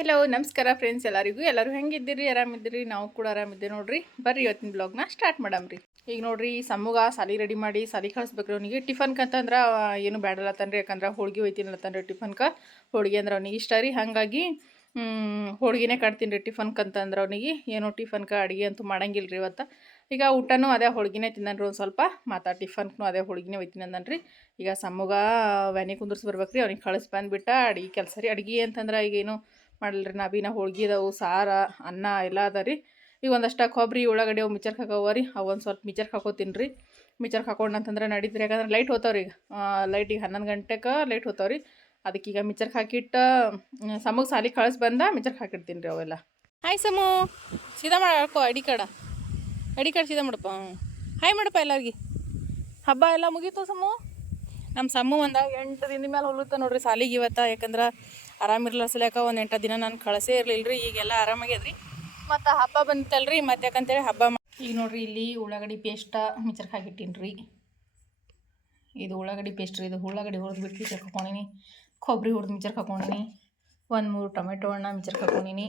Hello ನಮಸ್ಕಾರ friends ಎಲ್ಲರಿಗೂ. ಎಲ್ಲರೂ ಹೆಂಗಿದ್ದೀರಿ? ಆರಾಮಿದ್ದೀರಿ? ನಾವು ಕೂಡ ಆರಾಮಿದ್ದೀವಿ ನೋಡ್ರಿ. ಬರ್ರಿ ಇವತ್ತಿನ ಬ್ಲಾಗ್ನ ಸ್ಟಾರ್ಟ್ ಮಾಡಮ್ರಿ ಈಗ ನೋಡ್ರಿ ಸಮ್ಮಗ ಸಾಲಿ ರೆಡಿ ಮಾಡಿ, ಸಾಲಿ ಕಳಿಸ್ಬೇಕ್ರಿ ಅವನಿಗೆ. ಟಿಫನ್ಗೆ ಅಂತಂದ್ರೆ ಏನು ಬೇಡಲತ್ತನ್ರಿ ಯಾಕಂದ್ರೆ ಹೋಳಿಗೆ ಒಯ್ತೀನಲ್ಲತ್ತನ್ರಿ ಟಿಫನ್ಕ ಹೋಳಿಗೆ ಅಂದ್ರೆ ಅವ್ನಿಗೆ ಇಷ್ಟ ರೀ. ಹಾಗಾಗಿ ಹೋಳಿಗೆನೇ ಕಟ್ತೀನಿ ರೀ ಟಿಫನ್ಗೆ ಅಂತಂದ್ರೆ ಅವನಿಗೆ. ಏನೋ ಟಿಫನ್ಗೆ ಅಡುಗೆ ಅಂತೂ ಮಾಡಂಗಿಲ್ಲ ರೀ ಇವತ್ತು. ಈಗ ಊಟನೂ ಅದೇ ಹೋಳಿಗೆನೇ ತಿನ್ನನ್ರಿ ಒಂದು ಸ್ವಲ್ಪ. ಮಾತಾ ಟಿಫನ್ಗೂ ಅದೇ ಹೋಳಿಗೆನೇ ಒಯ್ತೀನಿ ಅಂದನ್ರಿ. ಈಗ ಸಮ್ಮಗ ವ್ಯಾನಿ ಕುಂದ್ರಿಸಿ ಬರ್ಬೇಕ್ರಿ. ಅವ್ನಿಗೆ ಕಳಿಸಿ ಬಂದುಬಿಟ್ಟ ಅಡುಗೆ ಕೆಲಸ ರೀ. ಅಡುಗೆ ಅಂತಂದ್ರೆ ಈಗ ಏನು ಮಾಡಲ್ರಿ ನಾ ಬಿ ನಾ ಹೋಳ್ಗೆ ಅದಾವು, ಸಾರ, ಅನ್ನ ಎಲ್ಲ ಅದ ರೀ. ಈಗ ಒಂದಷ್ಟು ಕೊಬ್ಬರಿ ಉಳ್ಳಾಗಡ್ಡಿ ಅವು ಮಿಚರ್ಗೆ ಹಾಕವ ರೀ. ಅವು ಒಂದು ಸ್ವಲ್ಪ ಮಿಚರ್ಗೆ ಹಾಕೋತೀನಿ ರೀ. ಮಿಚರ್ಗೆ ಹಾಕೊಂಡು ಅಂತಂದ್ರೆ ನಡೀತೀರಿ. ಯಾಕಂದ್ರೆ ಲೈಟ್ ಹೋತಾವ್ರಿ ಈಗ. ಲೈಟಿಗೆ ಹನ್ನೊಂದು ಗಂಟೆಗೆ ಲೈಟ್ ಹೋತಾವ್ರಿ ಈಗ ಮಿಚರ್ಗೆ ಹಾಕಿಟ್ಟು ಸಮಗ್ ಸಾಲಿ ಕಳಿಸ್ ಬಂದ ಮಿಚರ್ಗೆ ಹಾಕಿಡ್ತೀನಿ ರೀ ಅವೆಲ್ಲ. ಹಾಯ್ ಸಮು. ಸೀದಾ ಮಾಡ್ಕೋ ಅಡಿ ಕಡ ಅಡಿ ಕಾರ್ಡ್ ಸೀದಾ ಮಾಡಪ್ಪ ಹಾಯ್ ಮಾಡಪ್ಪ ಎಲ್ಲರಿಗೆ. ಹಬ್ಬ ಎಲ್ಲ ಮುಗೀತು ಸಮು. ನಮ್ಮ ಸಮ್ಮು ಒಂದಾಗ ಎಂಟು ದಿನದ ಮೇಲೆ ಹೊಲುತ್ತ ನೋಡ್ರಿ ಸಾಲಿಗೆ ಇವತ್ತು. ಯಾಕಂದ್ರೆ ಆರಾಮಿರ್ಲ ಸಲಕ ಒಂದು ಎಂಟು ದಿನ ನಾನು ಕಳಸೇ ಇರಲಿಲ್ಲ ರೀ ಈಗೆಲ್ಲ ಆರಾಮಾಗ್ಯದ್ರಿ. ಮತ್ತು ಹಬ್ಬ ಬಂತಲ್ರಿ ಮತ್ತೆ ಯಾಕಂತೇಳಿ ಹಬ್ಬ ಈಗ ನೋಡ್ರಿ ಇಲ್ಲಿ ಉಳ್ಳಾಗಡ್ಡಿ ಪೇಸ್ಟ ಮಿಚರ್ಗೆ ಹಾಕಿಟ್ಟೀನಿ ರೀ ಇದು ಉಳ್ಳಾಗಡ್ಡಿ ಪೇಸ್ಟ್ ರೀ, ಇದು ಉಳ್ಳಾಗಡ್ಡಿ ಹುರಿದು ಬಿಟ್ಟು ಮಿಚರ್ಗೆ ಹಾಕೊಂಡಿನಿ. ಕೊಬ್ಬರಿ ಹುರಿದು ಮಿಚರ್ಗೆ ಹಾಕೊಂಡಿನಿ. ಒಂದು ಮೂರು ಟೊಮೆಟೊ ಹಣ್ಣ ಮಿಚರ್ಗೆ ಹಾಕೊಂಡಿನಿ.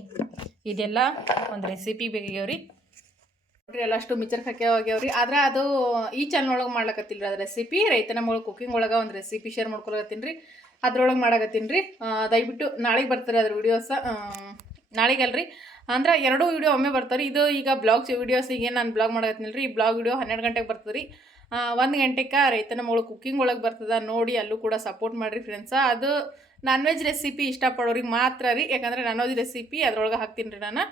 ಇದೆಲ್ಲ ಒಂದು ರೆಸಿಪಿ ಬೇಕಾಗ್ಯಾವ್ರಿ. ನೋಡ್ರಿ ಎಲ್ಲ ಅಷ್ಟು ಮಿಚರ್ಗೆ ಹಾಕ್ಯಾವ್ರಿ ಆದ್ರೆ ಅದು ಈ ಚಾನಲ್ ಒಳಗೆ ಮಾಡ್ಲಕತ್ತಿಲ್ಲ ಅದು ರೆಸಿಪಿ ರೈತನ ಒಳಗೆ ಕುಕಿಂಗ್ ಒಳಗೆ ಒಂದು ರೆಸಿಪಿ ಶೇರ್ ಮಾಡ್ಕೊಳಕತ್ತೀನಿ ರೀ. ಅದ್ರೊಳಗೆ ಮಾಡಕತ್ತೀನಿ ರೀ. ದಯವಿಟ್ಟು ನಾಳೆಗೆ ಬರ್ತಾರೆ ಅದ್ರ ವೀಡಿಯೋಸ ನಾಳೆಗಲ್ರಿ. ಅಂದ್ರೆ ಎರಡೂ ವಿಡಿಯೋ ಒಮ್ಮೆ ಬರ್ತಾರೆ. ಇದು ಈಗ ಬ್ಲಾಗ್ಸ್ ವೀಡಿಯೋಸ್ ಈಗ ನಾನು ಬ್ಲಾಗ್ ಮಾಡಕತ್ತೀನಿ ರೀ. ಈ ಬ್ಲಾಗ್ ವಿಡಿಯೋ ಹನ್ನೆರಡು ಗಂಟೆಗೆ ಬರ್ತದೆ ರೀ. ಒಂದು ಗಂಟೆಗೆ ರೈತನ ಮಗಳು ಕುಕ್ಕಿಂಗ್ ಒಳಗೆ ಬರ್ತದೆ ನೋಡಿ ಅಲ್ಲೂ ಕೂಡ ಸಪೋರ್ಟ್ ಮಾಡಿರಿ ಫ್ರೆಂಡ್ಸ ಅದು ನಾನ್ ವೆಜ್ ರೆಸಿಪಿ ಇಷ್ಟಪಡೋರಿಗೆ ಮಾತ್ರ ರೀ. ಯಾಕಂದ್ರೆ ನಾನ್ ವೆಜ್ ರೆಸಿಪಿ ಅದ್ರೊಳಗೆ ಹಾಕ್ತೀನಿ ರೀ ನಾನು.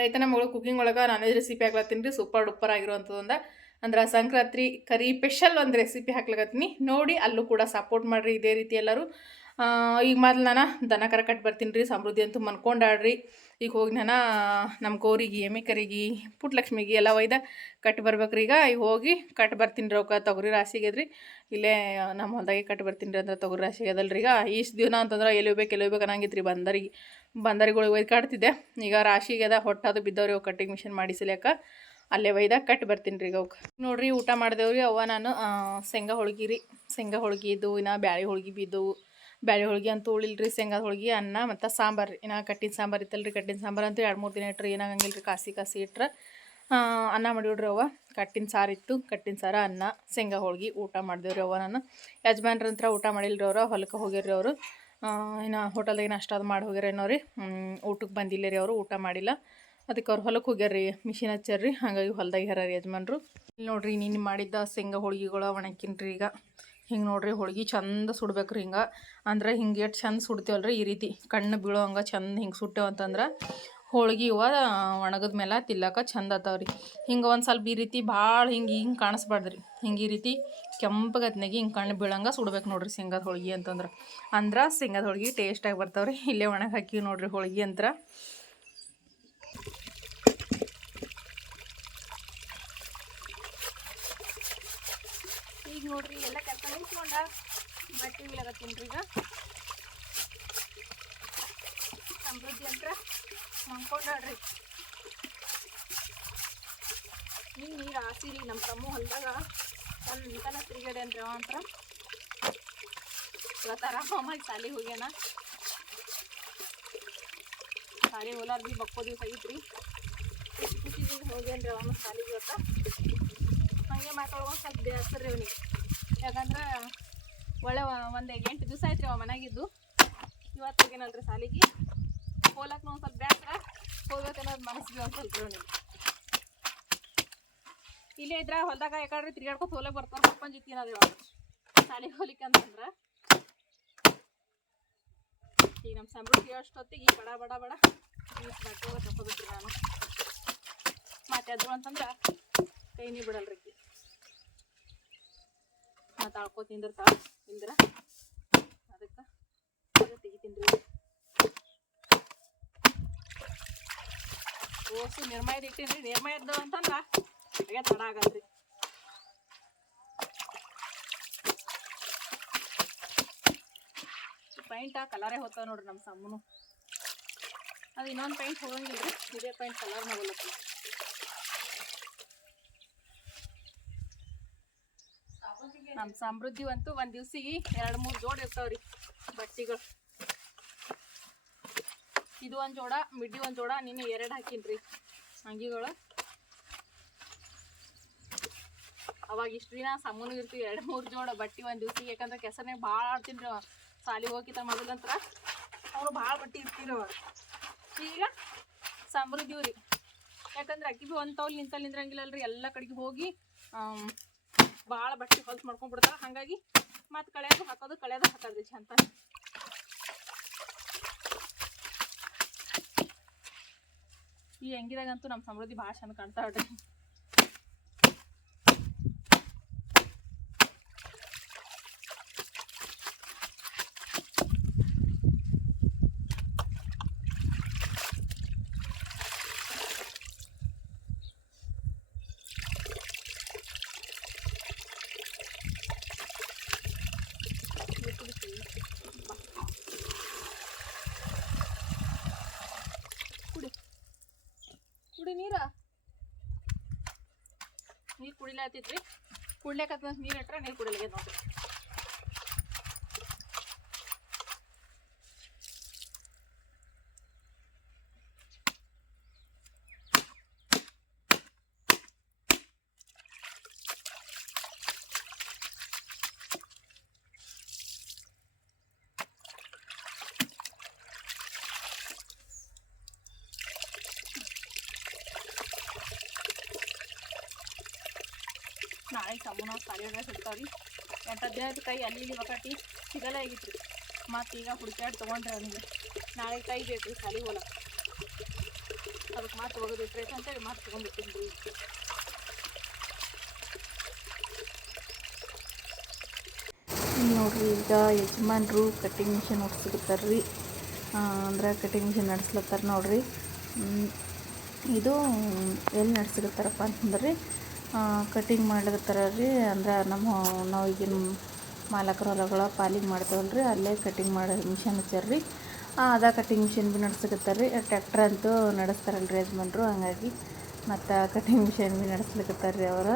ರೈತನ ಮಗಳು ಕುಕ್ಕಿಂಗ್ ಒಳಗೆ ನಾನ್ ವೆಜ್ ರೆಸಿಪಿ ಹಾಕ್ಲತ್ತೀನಿ ರೀ. ಸೂಪರ್ ಡೂಪರ್ ಆಗಿರುವಂಥದ್ದು ಅಂದ್ರೆ ಸಂಕ್ರಾಂತಿ ಕರಿ ಸ್ಪೆಷಲ್ ಒಂದು ರೆಸಿಪಿ ಹಾಕ್ಲಕತ್ತೀನಿ. ನೋಡಿ ಅಲ್ಲೂ ಕೂಡ ಸಪೋರ್ಟ್ ಮಾಡಿರಿ ಇದೇ ರೀತಿ ಎಲ್ಲರೂ. ಈಗ ಮೊದಲು ನಾನು ದನ ಕರ ಕಟ್ಟಿ ಬರ್ತೀನಿ ರೀ, ಸಮೃದ್ಧಿ ಅಂತೂ ಮನ್ಕೊಂಡಾಡ್ರಿ ಈಗ ಹೋಗಿ ನಾನು ನಮ್ಮ ಕೋರಿಗೆ ಎಮ್ಮೆ ಕರಿಗೆ, ಪುಟ್ಲಕ್ಷ್ಮಿಗೆ ಎಲ್ಲ ಒಯ್ದ ಕಟ್ಟಿ ಬರ್ಬೇಕ್ರಿ. ಈಗ ಈಗ ಹೋಗಿ ಕಟ್ಟಿ ಬರ್ತೀನಿ ರೀ ಅವಕ್ಕೆ ತೊಗರಿ ರಾಶಿಗೆದ್ರಿ ಇಲ್ಲೇ ನಮ್ಮ ಹೊಲ್ದಾಗೆ ಕಟ್ಟಿ ಬರ್ತೀನಿ ರೀ ಅಂದ್ರೆ ತೊಗರಿ ರಾಶಿಗೆ ಅದಲ್ರಿ. ಈಗ ಇಷ್ಟು ದಿನ ಅಂತಂದ್ರೆ ಎಲ್ಲಿ ಹೋಗ್ಬೇಕು ಎಲ್ಲಿ ಹೋಗ್ಬೇಕು ಅನ್ನಂಗಿತ್ತು ರೀ ಬಂದರಿಗೆ. ಬಂದರಿಗಳಿಗೆ ಒಯ್ದು ಕಟ್ತಿದ್ದೆ ಈಗ ರಾಶಿಗೆ ಅದ ಹೊಟ್ಟದು ಬಿದ್ದವ್ರಿ ಕಟ್ಟಿಂಗ್ ಮಿಷನ್ ಮಾಡಿಸಲಿಯಾಕ ಅಲ್ಲೇ ಒಯ್ದಾಗ ಕಟ್ಟಿ ಬರ್ತೀನಿ ರೀ ಅವ್ಕೆ ನೋಡ್ರಿ ಊಟ ಮಾಡಿದೆವ್ರಿ ಅವ್ವ ನಾನು ಆ, ಶೇಂಗಾ ಹೋಳ್ಗೆ ರೀ. ಶೇಂಗಾ ಹೋಳ್ಗೆ ಇದ್ದು ಇನ್ನು ಬ್ಯಾಳೆ ಹೋಳ್ಗೆ ಬಿದ್ದವು ಬ್ಯಾಳೆ ಹೋಳ್ಗೆ ಅಂತೂ ಉಳಿಲ್ರಿ ಶೇಂಗಾದ ಹೋಳ್ಗೆ ಅನ್ನ ಮತ್ತು ಸಾಂಬಾರು ಇನ್ನು ಕಟ್ಟಿನ ಸಾಂಬಾರು ಇತ್ತಲ್ರಿ ಕಟ್ಟಿನ ಸಾಂಬಾರು ಅಂತೂ ಎರಡು ಮೂರು ದಿನ ಇಟ್ರಿ ಏನಾಗಂಗಿಲ್ಲ ರೀ ಕಾಸಿ ಕಾಸಿ ಇಟ್ರೆ ಅನ್ನ ಮಾಡಿಬಿಡ್ರಿ ಅವ್ವ. ಕಟ್ಟಿನ ಸಾರು ಇತ್ತು ಕಟ್ಟಿನ ಸಾರು ಅನ್ನ ಶೇಂಗಾ ಹೋಳ್ಗೆ ಊಟ ಮಾಡಿದೆವ್ರಿ ಅವ್ವ ನಾನು. ಯಜಮಾನ್ರ ಹತ್ರ ಊಟ ಮಾಡಿಲ್ರಿ ಅವ್ರು ಹೊಲಕ್ಕೆ ಹೋಗಿರ್ರಿ ಅವರು. ಇನ್ನು ಹೋಟೆಲ್ದಾಗ ನಾಷ್ಟ ಅದು ಮಾಡಿ ಹೋಗಿರೇನೋ ರೀ. ಊಟಕ್ಕೆ ಬಂದಿಲ್ಲ ರೀ ಅವರು ಊಟ ಮಾಡಿಲ್ಲ. ಅದಕ್ಕೆ ಅವ್ರು ಹೊಲಕ್ಕೆ ಹೋಗ್ಯಾರ್ರಿ ಮಿಷಿನ್ ಹಚ್ಚಾರ್ರಿ ಹಾಗಾಗಿ ಹೊಲ್ದಾಗ ರೀ ಯಜಮಾನ್ರು. ಇಲ್ಲಿ ನೋಡ್ರಿ ನೀನು ಮಾಡಿದ್ದ ಶೇಂಗಾ ಹೋಳ್ಗೆಗಳು ಒಣಕಿನ್ರಿ ಈಗ. ಹಿಂಗೆ ನೋಡ್ರಿ ಹೋಳ್ಗೆ ಚಂದ ಸುಡ್ಬೇಕ್ರಿ ಹಿಂಗೆ. ಅಂದ್ರೆ ಹಿಂಗೆ ಎಷ್ಟು ಚಂದ ರೀ ಈ ರೀತಿ. ಕಣ್ಣು ಬೀಳೋ ಹಂಗೆ ಚಂದ ಹಿಂಗೆ ಸುಟ್ಟೇವು ಅಂತಂದ್ರೆ ಹೋಳ್ಗೆ ಇವ ಒಣಗದ ಮೇಲೆ ತಿಲ್ಲಕ ಚಂದ ಆತಾವ್ರಿ. ಹಿಂಗೆ ಒಂದು ಸ್ವಲ್ಪ ಈ ರೀತಿ ಭಾಳ ಹಿಂಗೆ ಹಿಂಗೆ ಕಾಣಿಸ್ಬಾರ್ದ್ರಿ. ಹಿಂಗೆ ಈ ರೀತಿ ಕೆಂಪಗತ್ನಾಗಿ ಹಿಂಗೆ ಕಣ್ಣು ಬೀಳಂಗೆ ಸುಡ್ಬೇಕು ನೋಡ್ರಿ ಶೇಂಗಾದ ಹೋಳ್ಗೆ ಅಂತಂದ್ರೆ. ಅಂದ್ರೆ ಶೇಂಗಾದ ಹೋಳ್ಗೆ ಟೇಸ್ಟಾಗಿ ಬರ್ತಾವ್ರಿ. ಇಲ್ಲೇ ಒಣಗಿ ಹಾಕಿ ನೋಡ್ರಿ ಹೋಳ್ಗೆ ಅಂತ ನೋಡ್ರಿ, ಎಲ್ಲ ಕೆಲಸ ನಿಂತ್ಕೊಂಡ ಬಟ್ಟೆ ಬೀಳಕತ್ತೀನಿ ಈಗ. ಸಮೃದ್ಧಿ ಅಂತ ಮಾಡ್ಕೊಂಡ್ರಿ ಹಿಂಗೆ ನೀರು ಹಾಸಿರಿ ನಮ್ಮ ತಮ್ಮ ಹೊಲ್ದಾಗ ತನ್ನ ತಿರುಗಡೆ ಅಂದ್ರೆ ಅವ ಅಂತ ಇವತ್ತು ಆರಾಮಾಗಿ ಸಾಲಿಗೆ ಹೋಗ್ಯಾನ. ಸಾಲಿ ಹೋಲಾರ್ದು ಬಕ್ಕೋ ದಿವಸ ಐತ್ರಿ. ಖುಷಿ ಹೋಗ್ಯಾನ್ರಿ ಅವನು ಸಾಲಿಗೆ ಇವತ್ತ. ಹಂಗೆ ಮಾತಾಡ್ಕೊಂಡು ಸ್ವಲ್ಪ ಬೇಸರ್ರಿ ಅವನಿಗೆ. ಯಾಕಂದ್ರೆ ಒಳ್ಳೆ ಒಂದು ಎಂಟು ದಿವಸ ಆಯ್ತು ರೀ ಅವ ಮನೆಯಾಗಿದ್ದು ಇವತ್ತು ಸಾಲಿಗೆ ಹೋಲಕ್ಕೆ ಒಂದು ಸ್ವಲ್ಪ ಬೇಸರ ಹೋಗ್ಬೇಕನ್ನೋದು ಮನಸ್ಸಿಗೆ ಒಂದು ಸ್ವಲ್ಪ ಅವನಿಗೆ ಇಲ್ಲೇ ಇದ್ರೆ ಹೊಲ್ದಾಗ ಯಾಕಂದ್ರೆ ತಿರ್ಗಾಡ್ಕೊತ ಹೋಲಕ್ಕೆ ಬರ್ತಾರೆ ಪಪ್ಪನ ಜೊತೆ ಅನ್ನೋದು ಇವಾಗ. ಸಾಲಿಗೆ ಹೋಲಿಕ್ಕೆ ಅಂತಂದ್ರೆ. ಈಗ ನಮ್ಮ ಸಮೃದ್ಧಿ ಅಷ್ಟೊತ್ತಿಗೆ ಬಡ ಬಡ ಬಡ. ಬಟ್ಟೆ ತಗೋಬೇಕ್ರಿ ನಾನು. ಮತ್ತೆ ಅದ್ರು ಅಂತಂದ್ರೆ ಕೈನೇ ಬಿಡಲ್ರಿ ಮತ್ತು ತಿಂದಿರ್ತಾವ ತಿಂದಿರ್ತಾಳ ತಿಂದ್ರ? ಅದಕ್ಕೆ ತೆಗಿತೀನಿ ರೀ ಓಸು ನಿರ್ಮಯದ ಇಟ್ಟೀನಿ ರೀ ನಿರ್ಮಯದ್ದು ಅಂತಂದ್ರೆ ಹಾಗೆ ತಡ ಆಗಲ್ರಿ. ಆ ಕಲರೇ ಹೋಗ್ತಾವ ನೋಡ್ರಿ ನಮ್ಮ ಸಮ್ಮನು ಅದು ಇನ್ನೊಂದು ಪೈಂಟ್ ಹೋಗಂಗಿಲ್ಲ ರೀ ಇದೇ ಪೈಂಟ್ ಕಲರ್ ಹೋಗಲತ್ತ ನಮ್ಮ ಸಮೃದ್ಧಿ ಅಂತೂ ಒಂದು ದಿವ್ಸಿಗೆ ಎರಡು ಮೂರು ಜೋಡಿ ಇರ್ತಾವ್ರಿ ಬಟ್ಟೆಗಳು. ಇದು ಒಂದು ಜೋಡ, ಮಿಡ್ಡಿ ಒಂದು ಜೋಡ ನಿನ್ನೆ ಎರಡು ಹಾಕಿನ್ರಿ. ಅಂಗಿಗಳು. ಅವಾಗ ಇಷ್ಟು ದಿನ ಸಮೂನ ಇರ್ತೀವಿ, ಎರಡು ಮೂರು ಜೋಡ ಬಟ್ಟೆ ಒಂದು ದಿವ್ಸಿಗೆ, ಯಾಕಂದ್ರೆ ಕೆಸರನೇ ಭಾಳ ಆಡ್ತೀನಿ ರೀ ಸಾಲಿಗೆ ಹೋಗಿತ್ತ ಮೊದಲಂತರ. ಅವರು ಭಾಳ ಬಟ್ಟೆ ಇರ್ತೀರಿ ಅವಾಗ ಈಗ ಸಮೃದ್ಧಿ ರೀ ಯಾಕಂದ್ರೆ ಅಕ್ಕಿ ಭೀ ಒಂದು ತೌಲ್ ನಿಂತಲ್ಲಿ ನಿಂದ್ರಂಗಿಲ್ಲಲ್ರಿ, ಎಲ್ಲ ಕಡೆಗೆ ಹೋಗಿ ಭಾಳ ಬಟ್ಟೆ ಹೊಲ್ಸ್ ಮಾಡ್ಕೊಂಡ್ಬಿಡ್ತಾವ ಹಾಗಾಗಿ ಮತ್ತು ಕಳೆಯೋದು ಹಾಕೋದು ಕಳೆಯೋದು ಹಾಕೋದು ಚಂತ ಈ ಅಂಗಿದಾಗಂತೂ ನಮ್ಮ ಸಮೃದ್ಧಿ ಭಾಳ ಚಂದ ಕುಡಿ ಕುಡಿ ನೀರ ನೀರು ಕುಡಿಲಾತಿದ್ರಿ ಕುಡ್ಲಿಕ್ಕತ್ತ ನೀರು ಇಟ್ರೆ ನೀರು ಕುಡಿಲಿಕ್ಕೆ ನೋಡ್ರಿ ನಾಳೆ ಸಮೂನ ಸಾಲಿಯಾಗ ಸಿಗ್ತಾವ್ರಿ ಎಂಟು ಹದಿನೈದು ಕೈ ಅಲ್ಲಿ ಇಲ್ಲಿ ಒಕಟಿ ಸಿಗಲ್ಲ ಆಗಿತ್ತು. ಮತ್ತು ಈಗ ಹುಡುಕಾಡಿ ತೊಗೊಂಡ್ರೆ ಅವನಿಗೆ. ನಾಳೆ ಕೈ ಬೇಕು ರೀ ಖಾಲಿ ಹೋಲ. ಅದಕ್ಕೆ ಮಾತು ಹೋಗೋದು ಇಟ್ರೈತೆ ಅಂತೇಳಿ ಮತ್ತೆ ತೊಗೊಂಡ್ಬಿಟ್ಟಿನಿ ರೀ ನೋಡ್ರಿ ಈಗ ಯಜಮಾನ್ರು ಕಟ್ಟಿಂಗ್ ಮಿಷಿನ್ ರೀ ಅಂದ್ರೆ ಕಟ್ಟಿಂಗ್ ಮಿಷಿನ್ ನಡೆಸ್ಲತ್ತಾರ ನೋಡ್ರಿ. ಇದು ಎಲ್ಲಿ ನಡೆಸ್ಲಿಕತ್ತಾರಪ್ಪ ಅಂತಂದ್ರೆ ರೀ ಕಟ್ಟಿಂಗ್ ಮಾಡ್ಲಿಕತ್ತಾರ ರೀ ಅಂದ್ರೆ ನಮ್ಮ ನಾವು ಈಗಿನ ಮಾಲಕರ ಹೊಲಗಳ ಪಾಲಿಗೆ ಮಾಡ್ತೇವಲ್ಲ ರೀ ಅಲ್ಲೇ ಕಟಿಂಗ್ ಮಾಡೋ ಮಿಷನ್ ಹಚ್ಚಾರ ರೀ ಅದ ಕಟಿಂಗ್ ಮಿಷನ್ ಭೀ ನಡ್ಸಕತ್ತಾರ ರೀ ಟ್ಯಾಕ್ಟ್ರ್ ಅಂತೂ ನಡೆಸ್ತಾರಲ್ಲ ರೀ ಯಜಮಾನ್ರು, ಹಂಗಾಗಿ ಮತ್ತು ಕಟಿಂಗ್ ಮಿಷನ್ ಭೀ ನಡೆಸ್ಲಿಕತ್ತಾರ ರೀ ಅವರು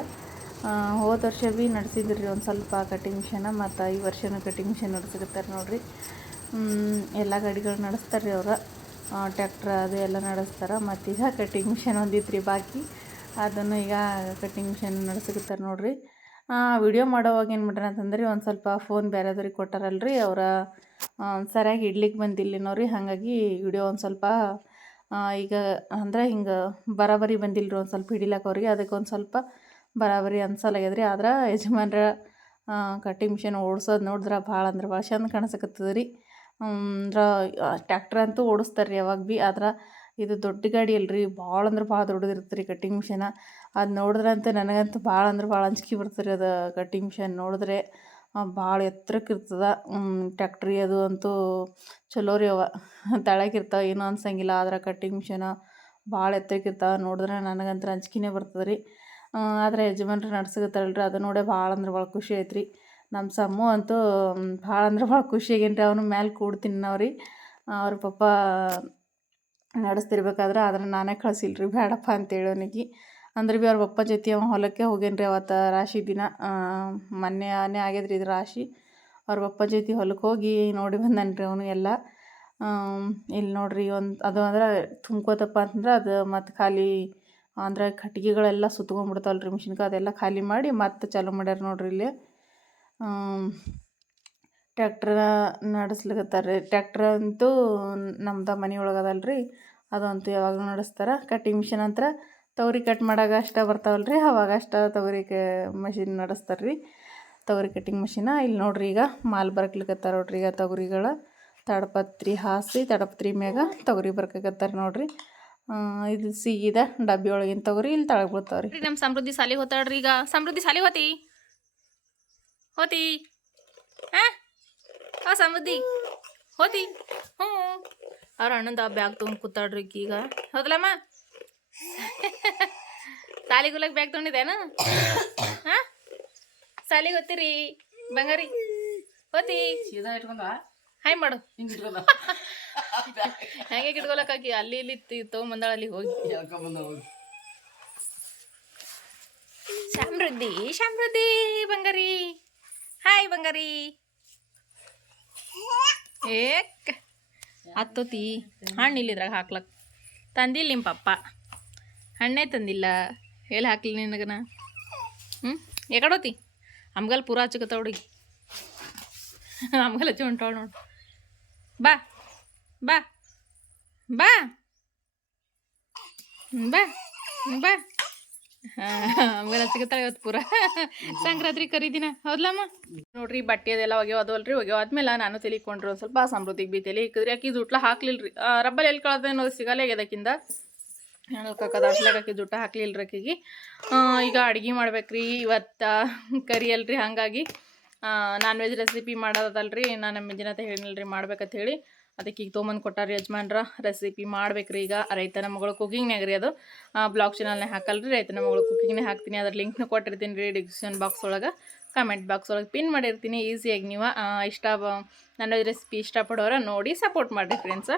ಹೋದ ವರ್ಷ ಭೀ ನಡೆಸಿದ್ರು ರೀ ಒಂದು ಸ್ವಲ್ಪ ಕಟಿಂಗ್ ಮಿಷನ ಮತ್ತು ಈ ವರ್ಷನೂ ಕಟಿಂಗ್ ಮಿಷನ್ ನಡೆಸಕತ್ತಾರ ನೋಡಿರಿ. ಎಲ್ಲ ಗಾಡಿಗಳು ನಡೆಸ್ತಾರೆ ರೀ ಅವರು ಟ್ಯಾಕ್ಟ್ರ್ ಅದು ಎಲ್ಲ ನಡೆಸ್ತಾರೆ. ಮತ್ತು ಈಗ ಕಟಿಂಗ್ ಮಿಷನ್ ಒಂದಿತ್ತು ರೀ ಬಾಕಿ. ಅದನ್ನು ಈಗ ಕಟ್ಟಿಂಗ್ ಮಿಷನ್ ನಡೆಸಕತ್ತಾರ ನೋಡಿರಿ. ವಿಡಿಯೋ ಮಾಡೋವಾಗ ಏನು ಮಾಡ್ಯಾರ ಅಂತಂದ್ರೆ ಒಂದು ಸ್ವಲ್ಪ ಫೋನ್ ಬೇರೆದವ್ರಿಗೆ ಕೊಟ್ಟಾರಲ್ರಿ. ಅವರ ಸರಿಯಾಗಿ ಇಡ್ಲಿಕ್ಕೆ ಬಂದಿಲ್ಲನೋ ರೀ ಹಾಗಾಗಿ ವಿಡಿಯೋ ಒಂದು ಸ್ವಲ್ಪ ಈಗ ಅಂದ್ರೆ ಹಿಂಗೆ ಬರಾಬರಿ ಬಂದಿಲ್ಲ ರೀ ಒಂದು ಸ್ವಲ್ಪ ಹಿಡಿಲಕ್ಕೆ ಅವ್ರಿಗೆ. ಅದಕ್ಕೆ ಒಂದು ಸ್ವಲ್ಪ ಬರಾಬರಿ ಅನ್ಸಲಾಗ್ಯದ ರೀ ಆದ್ರೆ ಯಜಮಾನ್ರ ಕಟ್ಟಿಂಗ್ ಮಿಷನ್ ಓಡಿಸೋದು ನೋಡಿದ್ರೆ ಭಾಳ ಅಂದ್ರೆ ಭಾಳ ಚಂದ ಕಾಣಿಸಕತ್ತದ ರೀ ಅಂದ್ರೆ ಟ್ಯಾಕ್ಟ್ರ್ ಅಂತೂ ಓಡಿಸ್ತಾರೆ ರೀ ಯಾವಾಗ ಭೀ ಆದ್ರೆ ಇದು ದೊಡ್ಡ ಗಾಡಿ ಅಲ್ರಿ. ಭಾಳ ಅಂದ್ರೆ ಭಾಳ ದೊಡ್ಡದಿರುತ್ತೆ ರೀ ಕಟ್ಟಿಂಗ್ ಮಿಷನ ಅದು ನೋಡಿದ್ರೆ ಅಂತೂ ನನಗಂತೂ ಭಾಳ ಅಂದ್ರೆ ಭಾಳ ಅಂಜಿಕೆ ಬರ್ತದೆ ಅದು ಕಟ್ಟಿಂಗ್ ಮಿಷನ್ ನೋಡಿದ್ರೆ. ಭಾಳ ಎತ್ತರಕ್ಕೆ ಇರ್ತದೆ. ಟ್ಯಾಕ್ಟ್ರಿ ಅದು ಅಂತೂ ಚಲೋ ರೀ ಅವ. ತೆಳಗಿರ್ತಾವೆ ಏನೂ ಅನ್ಸಂಗಿಲ್ಲ. ಆದ್ರೆ ಕಟ್ಟಿಂಗ್ ಮಿಷನ ಭಾಳ ಎತ್ತರಕ್ಕೆ ಇರ್ತಾವೆ. ನೋಡಿದ್ರೆ ನನಗಂತೂ ಅಂಜಿಕೆನೇ ಬರ್ತದೆ ರೀ ಆದರೆ ಯಜಮಾನ್ರು ನಡ್ಸಕತ್ತಾರಲ್ರಿ. ಅದು ನೋಡೇ ಭಾಳ ಅಂದ್ರೆ ಭಾಳ ಖುಷಿ ಐತ್ರಿ. ರೀ ನಮ್ಮ ಸಮ್ಮು ಅಂತೂ ಭಾಳ ಅಂದ್ರೆ ಭಾಳ ಖುಷಿಯಾಗೇನ್ರಿ. ಅವನು ಮ್ಯಾಲೆ ಕೂಡ್ತೀನಿ ನಾವು ರೀ ಅವ್ರ ಪಪ್ಪ ನಡೆಸ್ತಿರ್ಬೇಕಾದ್ರೆ ಆದ್ರೆ ನಾನೇ ಕಳಿಸಿಲ್ಲ ರೀ ಬೇಡಪ್ಪ ಅಂತೇಳಿ ಅವನಿಗೆ. ಅಂದ್ರೆ ಭೀ ಅವ್ರ ಪಪ್ಪ ಜೊತೆ ಅವ ಹೊಲಕ್ಕೆ ಹೋಗ್ಯಾನ ರೀ ಅವತ್ತು ರಾಶಿ ದಿನ. ಮೊನ್ನೆನೇ ಆನೆ ರೀ ಇದು ರಾಶಿ. ಅವ್ರ ಪಪ್ಪ ಜೊತೆ ಹೊಲಕ್ಕೆ ಹೋಗಿ ನೋಡಿ ಬಂದಾನ ರೀ ಅವನು ಎಲ್ಲ. ಇಲ್ಲಿ ನೋಡ್ರಿ ಒಂದು, ಅದು ಅಂದ್ರೆ ತುಂಬ್ಕೋತಪ್ಪ ಅಂತಂದ್ರೆ ಅದು ಮತ್ತು ಖಾಲಿ ಅಂದ್ರೆ ಕಟ್ಗೆಗಳೆಲ್ಲ ಸುತ್ಕೊಂಡ್ಬಿಡ್ತಾವಲ್ಲ ರೀ ಮಿಷಿನ್ಗೆ ಅದೆಲ್ಲ ಖಾಲಿ ಮಾಡಿ ಮತ್ತೆ ಚಾಲೂ ಮಾಡ್ಯಾರ ನೋಡ್ರಿ ಇಲ್ಲಿ. ಟ್ಯಾಕ್ಟ್ರ ರೀ ಟ್ಯಾಕ್ಟ್ರ ಅಂತೂ ನಮ್ದು ಮನೆ ಒಳಗದಲ್ರಿ ಅದಂತೂ ಯಾವಾಗಲೂ ನಡೆಸ್ತಾರೆ. ಕಟ್ಟಿಂಗ್ ಮಿಷಿನ್ ಅಂತ್ರ ತೊಗರಿ ಕಟ್ ಮಾಡಾಗ ಅಷ್ಟೇ ಬರ್ತಾವಲ್ಲ ರೀ ಅವಾಗ ಅಷ್ಟೇ ತೊಗರಿ ಕ ಮಷಿನ್ ನಡೆಸ್ತಾರೆ ರೀ ತೊಗರಿ ಕಟ್ಟಿಂಗ್ ಮಷಿನ ಇಲ್ಲಿ ನೋಡ್ರಿ ಈಗ ಮಾಲ್ ಬರ್ಕ್ಲಿಕ್ಕತ್ತಾರ ನೋಡ್ರಿ ಈಗ ತೊಗರಿಗಳು ತಡಪತ್ರಿ ಹಾಸಿ ತಡಪತ್ರಿ ಮ್ಯಾಗ ತೊಗರಿ ಬರ್ಕಕತ್ತಾರ ನೋಡ್ರಿ. ಇದು ಸಿಗಿದೆ ಡಬ್ಬಿ ಒಳಗಿನ ತೊಗರಿ ಇಲ್ಲಿ ತಳಗ್ ಬೀಳ್ತಾವ್ರಿ. ನಮ್ಮ ಸಮೃದ್ಧಿ ಸಾಲಿ ಹೋತಾಳ್ರಿ ಈಗ. ಸಮೃದ್ಧಿ ಸಾಲಿ ಹೋತಿ. ಹೋತಿ. ಹಾ? ಸಮೃದ್ಧಿ. ಹೋತಿ. ಹ್ಞೂ ಅವ್ರ ಅಣ್ಣಂದ ಬ್ಯಾಗ್ ತೊಗೊಂಡು ಕೂತಾಡ್ರಿ ಈಗ. ಹೌದಲಮ್ಮ ಸಾಲಿಗುಲಾಗ ಬ್ಯಾಗ್ ತೊಗೊಂಡಿದ್ದೇನು ಹಾ? ಸಾಲಿಗೆ ಹೋಗ್ತೀರಿ ಬಂಗಾರಿ. ಓತಿ ಹಾಯ್ ಮಾಡು. ಹಿಂಗೆ ಇಟ್ಕೊಳಕಾಕಿ ಅಲ್ಲಿ ಇಲ್ಲಿ ತೊಗೊಂಬಂದಾಳ ಅಲ್ಲಿ ಹೋಗಿ. ಸಮೃದ್ಧಿ ಸಮೃದ್ಧಿ ಬಂಗಾರಿ. ಹಾಯ್ ಬಂಗಾರಿ. ಏಕ್. ಹತ್ತೋತಿ ಹಣ್ಣು ಇಲ್ಲ ಇದ್ರಾಗ ಹಾಕ್ಲಕ್. ತಂದಿಲ್ಲ ನಿಮ್ಮ ಪಪ್ಪ. ಹಣ್ಣೇ ತಂದಿಲ್ಲ. ಎಲ್ಲಿ ಹಾಕ್ಲಿ ನಿನಗನ? ಹ್ಞೂ ಎಕಡೋತಿ ಅಮ್ಗಲ್ ಪೂರ ಹಚ್ಚಕತ್ತ ಹುಡುಗಿ. ಅಮ್ಗಲ್ ಹಚ್ಚಿ ಉಂಟು ನೋಡು. ಬಾ. ಬಾ. ಬಾ. ಬಾ. ಬಾ. ಹಚ್ಚಿಕತ್ತಾಳೆ ಇವತ್ತು ಪೂರ. ಸಂಕ್ರಾಂತಿ ಕರೀದಿನ ಹೌದ್ಲಮ್ಮ? ನೋಡ್ರಿ ಬಟ್ಟೆ ಅದೆಲ್ಲ ಒಗೆಯೋ ಅದಲ್ರಿ ಒಗೆಯೋ ಆದ್ಮೇಲೆ ನಾನು ತಿಳಿಕೊಂಡ್ರು ಒಂದು ಸ್ವಲ್ಪ ಸಮೃದ್ಧಿಗೆ ಬಿ ತಲೆ ಇಕ್ಕಿದ್ರಿ. ಆಕಿ ಜುಟ್ಲ ಹಾಕ್ಲಿಲ್ರಿ. ರಬ್ಬಲ್ ಎಲ್ಲಿ ಕಳ್ದ ಅನ್ನೋದು ಸಿಗಲ್ಲ ಅದಕ್ಕಿಂತ ಕದಾಡ್ಸ್ಲಾಗ ಆಕಿ ಜುಟ್ಟ ಹಾಕ್ಲಿಲ್ರಿ ಆಕಿಗೆ. ಈಗ ಅಡ್ಗೆ ಮಾಡ್ಬೇಕ್ರಿ ಇವತ್ತು. ಕರಿಯಲ್ರಿ ಹಂಗಾಗಿ. ಹಾಗಾಗಿ ನಾನ್ ವೆಜ್ ರೆಸಿಪಿ ಮಾಡೋದಲ್ರಿ ನಾನು ನಮ್ಮ ಜನ ಹೇಳಿಲ್ರಿ ಮಾಡ್ಬೇಕಂತ ಹೇಳಿ. ಅದಕ್ಕೆ ಈಗ ತೊಗೊಂಬಂದು ಕೊಟ್ಟಾರ ಯಜಮಾನ್ರ ರೆಸಿಪಿ ಮಾಡ್ಬೇಕ್ರಿ ಈಗ. ರೈತನ ಮಗಳು ಕುಕಿಂಗ್ನಾಗ ರೀ ಅದು. ಬ್ಲಾಗ್ ಚಾನಲ್ನೇ ಹಾಕಲ್ರಿ. ರೈತನ ಮಗಳು ಕುಕಿಂಗ್ನೇ ಹಾಕ್ತೀನಿ. ಅದ್ರ ಲಿಂಕ್ನ ಕೊಟ್ಟಿರ್ತೀನಿ ರೀ ಡಿಸ್ಕ್ರಿಪ್ಷನ್ ಬಾಕ್ಸ್ ಒಳಗೆ. ಕಮೆಂಟ್ ಬಾಕ್ಸ್ ಒಳಗೆ ಪಿನ್ ಮಾಡಿರ್ತೀನಿ. ಈಸಿಯಾಗಿ ನೀವು ಇಷ್ಟ ನನ್ನ ರೆಸಿಪಿ ಇಷ್ಟಪಡೋರ ನೋಡಿ ಸಪೋರ್ಟ್ ಮಾಡಿರಿ ಫ್ರೆಂಡ್ಸ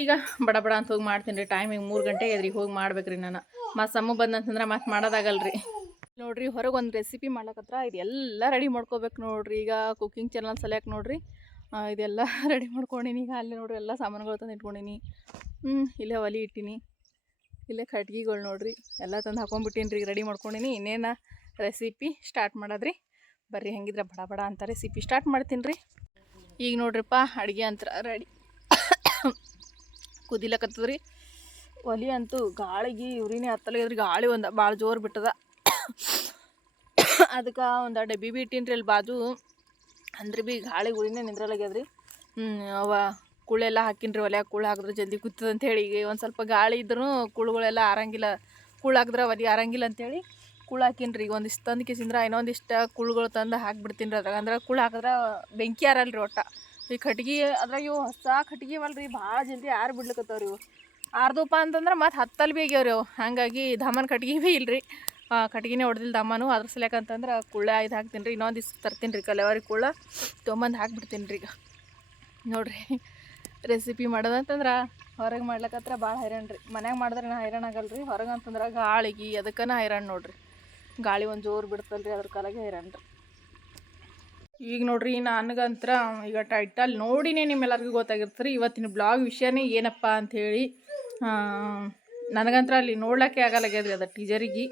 ಈಗ ಬಡ ಬಡ ಅಂತ ಹೋಗಿ ಮಾಡ್ತೀನಿ ರೀ. ಟೈಮಿಗೆ ಮೂರು ಗಂಟೆಗೆ ಎದ್ರಿ ಹೋಗಿ ಮಾಡ್ಬೇಕ್ರಿ ನಾನು. ಮತ್ತು ಸಮ್ಮು ಬಂದಂತಂದ್ರೆ ಮತ್ತೆ ಮಾಡೋದಾಗಲ್ರಿ. ನೋಡಿರಿ, ಹೊರಗೆ ಒಂದು ರೆಸಿಪಿ ಮಾಡ್ಲಕತ್ರ ಇದೆಲ್ಲ ರೆಡಿ ಮಾಡ್ಕೋಬೇಕು ನೋಡ್ರಿ. ಈಗ ಕುಕಿಂಗ್ ಚಾನಲ್ ಸಲಕ್ಕೆ ನೋಡ್ರಿ. ಇದೆಲ್ಲ ರೆಡಿ ಮಾಡ್ಕೊಂಡಿನಿ. ಈಗ ಅಲ್ಲಿ ನೋಡ್ರಿ ಎಲ್ಲ ಸಾಮಾನುಗಳು ತಂದು ಇಟ್ಕೊಂಡಿನಿ. ಹ್ಞೂ ಇಲ್ಲೇ ಒಲಿ ಇಟ್ಟಿನಿ. ಇಲ್ಲೇ ಕಟ್ಗೆಗಳು ನೋಡ್ರಿ, ಎಲ್ಲ ತಂದು ಹಾಕೊಂಡ್ಬಿಟ್ಟಿನಿ ರೀ ರೆಡಿ ಮಾಡ್ಕೊಂಡಿನಿ. ಇನ್ನೇನು ರೆಸಿಪಿ ಸ್ಟಾರ್ಟ್ ಮಾಡೋದ್ರಿ. ಬರ್ರಿ ಹೆಂಗಿದ್ರೆ ಬಡ ಬಡ ಅಂತ ರೆಸಿಪಿ ಸ್ಟಾರ್ಟ್ ಮಾಡ್ತೀನಿ ರೀ ಈಗ ನೋಡ್ರಿಪ್ಪ ಅಡುಗೆ ಅಂತರ ರೆಡಿ. ಕುದಿಲಕತ್ತದ್ರಿ. ಒಲಿ ಅಂತೂ ಗಾಳಿಗೆ ಇವ್ರಿನೇ ಹತ್ತಲಾಗ್ಯದ್ರಿ ಗಾಳಿ ಒಂದು ಭಾಳ ಜೋರು ಬಿಟ್ಟದ. ಅದಕ್ಕೆ ಒಂದು ಡಬ್ಬಿ ಬಿ ರೀ ಅಲ್ಲಿ ಬಾಜು ಅಂದ್ರೆ ಭೀ ಗಾಳಿ ಗುಳಿನೇ ನಿಂದ್ರಲಾಗ್ಯದ್ರಿ ಅವ ಕುಳೆಲ್ಲ ಹಾಕಿನ್ರಿ ಒಲ್ಯಾಗ ಕುಳ್ ಹಾಕಿದ್ರೆ ಜಲ್ದಿ ಕುತ್ತದ ಅಂತೇಳಿ ಈಗ ಒಂದು ಸ್ವಲ್ಪ ಗಾಳಿ ಇದ್ರೂ ಕುಳುಗಳೆಲ್ಲ ಆರಂಗಿಲ್ಲ. ಕುಳ್ ಹಾಕಿದ್ರೆ ಒದಿ ಆರಂಗಿಲ್ಲ ಅಂತೇಳಿ ಕುಳ್ ಹಾಕಿನ್ರಿ. ಈಗ ಒಂದಿಷ್ಟು ತಂದು ಕಿಸಿಂದ್ರೆ ಇನ್ನೊಂದಿಷ್ಟು ಕುಳುಗಳು ತಂದು ಹಾಕ್ಬಿಡ್ತೀನಿ ರೀ ಅದ್ರಾಗ. ಅಂದ್ರೆ ಕುಳ್ ಹಾಕಿದ್ರೆ ಬೆಂಕಿ ಆರಲ್ರಿ ಒಟ್ಟ. ಈ ಕಟ್ಗೆ ಅದ್ರಾಗ ಇವು ಹೊಸ ಕಟ್ಗೆ ಅವಲ್ರಿ ಭಾಳ ಜಲ್ದಿ ಆರು ಬಿಡ್ಲಿಕ್ಕತ್ತವ್ರಿ ಇವು. ಆರ್ದಪ್ಪ ಅಂತಂದ್ರೆ ಮತ್ತೆ ಹತ್ತಲ್ಲಿ ಭೀ ಅವು. ಹಾಗಾಗಿ ಧಮನ್ ಕಟ್ಗೆ ಭೀ ಇಲ್ರಿ. ಕಟ್ಗಿನೇ ಹೊಡ್ದಿಲ್ಲ ದಮ್ಮನು ಅದ್ರ ಸಲ್ಯಾಕಂತಂದ್ರೆ ಕುಳ್ಳ ಇದು ಹಾಕ್ತೀನಿ ರೀ ಇನ್ನೊಂದು ದಿವ್ಸ ತರ್ತೀನಿ ರೀ ಕಲೆವರಿ ಕುಳ್ಳ ತೊಗೊಂಬಂದು ಹಾಕ್ಬಿಡ್ತೀನಿ ರೀ ಈಗ ನೋಡ್ರಿ ರೆಸಿಪಿ ಮಾಡೋದಂತಂದ್ರೆ ಹೊರಗೆ ಮಾಡ್ಲಕತ್ರ ಭಾಳ ಹೈರಾಣ ರೀ. ಮನ್ಯಾಗ ಮಾಡಿದ್ರೆ ನಾ ಹೈರಾಣ ಆಗಲ್ಲ ರೀ ಹೊರಗೆ ಅಂತಂದ್ರೆ ಗಾಳಿಗೆ ಅದಕ್ಕನ ಹೈರಾಣ ನೋಡ್ರಿ. ಗಾಳಿ ಒಂದು ಜೋರು ಬಿಡ್ತಲ್ಲ ರೀ ಅದ್ರ ಕಾಲಾಗೆ ಹೈರಾಣ ರೀ. ಈಗ ನೋಡ್ರಿ, ನನಗಂತ್ರ ಈಗ ಟೈಟಲ್ ನೋಡಿನೇ ನಿಮ್ಮೆಲ್ಲರಿಗೂ ಗೊತ್ತಾಗಿರ್ತಾರೆ ಇವತ್ತಿನ ಬ್ಲಾಗ್ ವಿಷಯನೇ ಏನಪ್ಪ ಅಂಥೇಳಿ ನನಗಂತ್ರ ಅಲ್ಲಿ ನೋಡ್ಲಿಕ್ಕೆ ಆಗಲ್ಲಾಗ್ಯದ್ರಿ ಅದು ಟೀಚರಿಗೆ